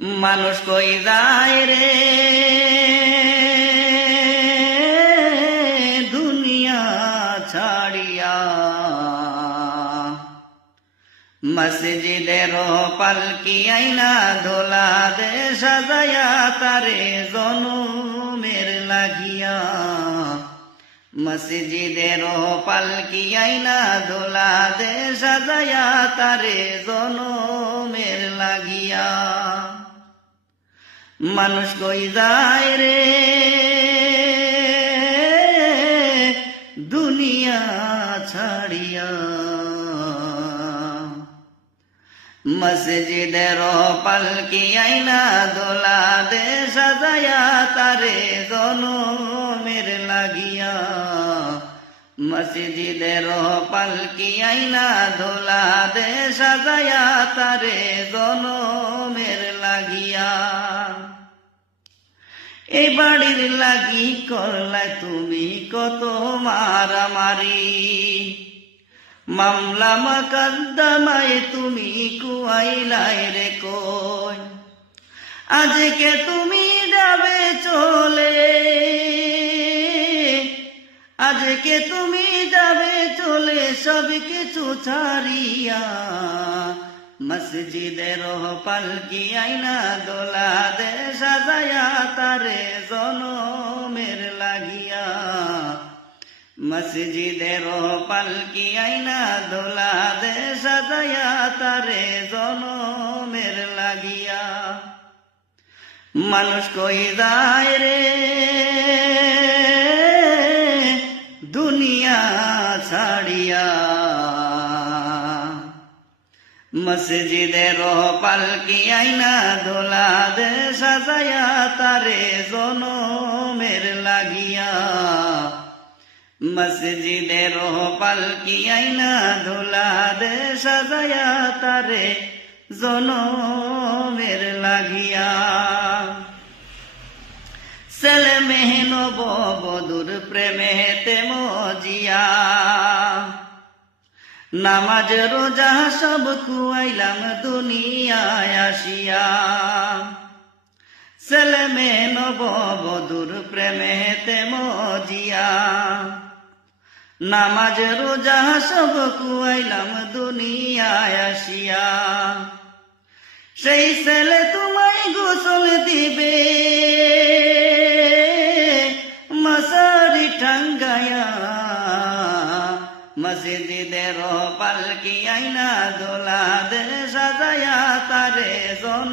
মানুষ কই যায় রে দুনিয়া ছাড়িয়া, মসজিদের পালকি আইনা ধোলা দে সাজায়া তারে জনমের লাগিয়া। মসজিদের পালকি আইনা ধোলা দে সাজায়া তারে জনমের লাগিয়া। মানুষ কই যায় রে দুনিয়া ছাড়িয়া, মসজিদের পালকি আইনা দোলা দে সাজায়া তারে জনমের লাগিয়া। মসজিদের পালকি আইনা দোলা দে সাজায়া তারে জনমের লাগিয়া। এই বাড়ির লাগি করলা তুমি কত মারামারি, মামলা মকদ্দমায় তুমি কুয়াইলাই রে কই। আজকে তুমি যাবে চলে, আজকে তুমি যাবে চলে সব কিছু ছাড়িয়া। মসজিদের পালকি আইনা দোলা দে সাজায়া তারে জনমের লাগিয়া। মসজিদের পালকি আইনা দোলা দে সাজায়া তারে জনমের লাগিয়া। মানুষ কই যায় রে দুনিয়া ছাড়িয়া, মসজিদের পালকি আইনা দোলা দে সাজায়া তারে জনমের লাগিয়া। মসজিদের পালকি আইনা দোলা দে সাজায়া তারে জনমের লাগিয়া। ছেলে মেহন বধুর প্রেমেতে মজিয়া, নামাজ রোজা সব খুয়াইলাম দুনিয়ায় আসিয়া। ছেলে মেয়ে নববধূর প্রেমেতে মজিয়া, নামাজ রোজা সব খুয়াইলাম দুনিয়ায় আসিয়া। সেই ছেলে তোমায় গোসল দিবে মশারি টাঙ্গায়া। মসজিদের পালকি আইনা দোলা দে সাজায়া তারে জন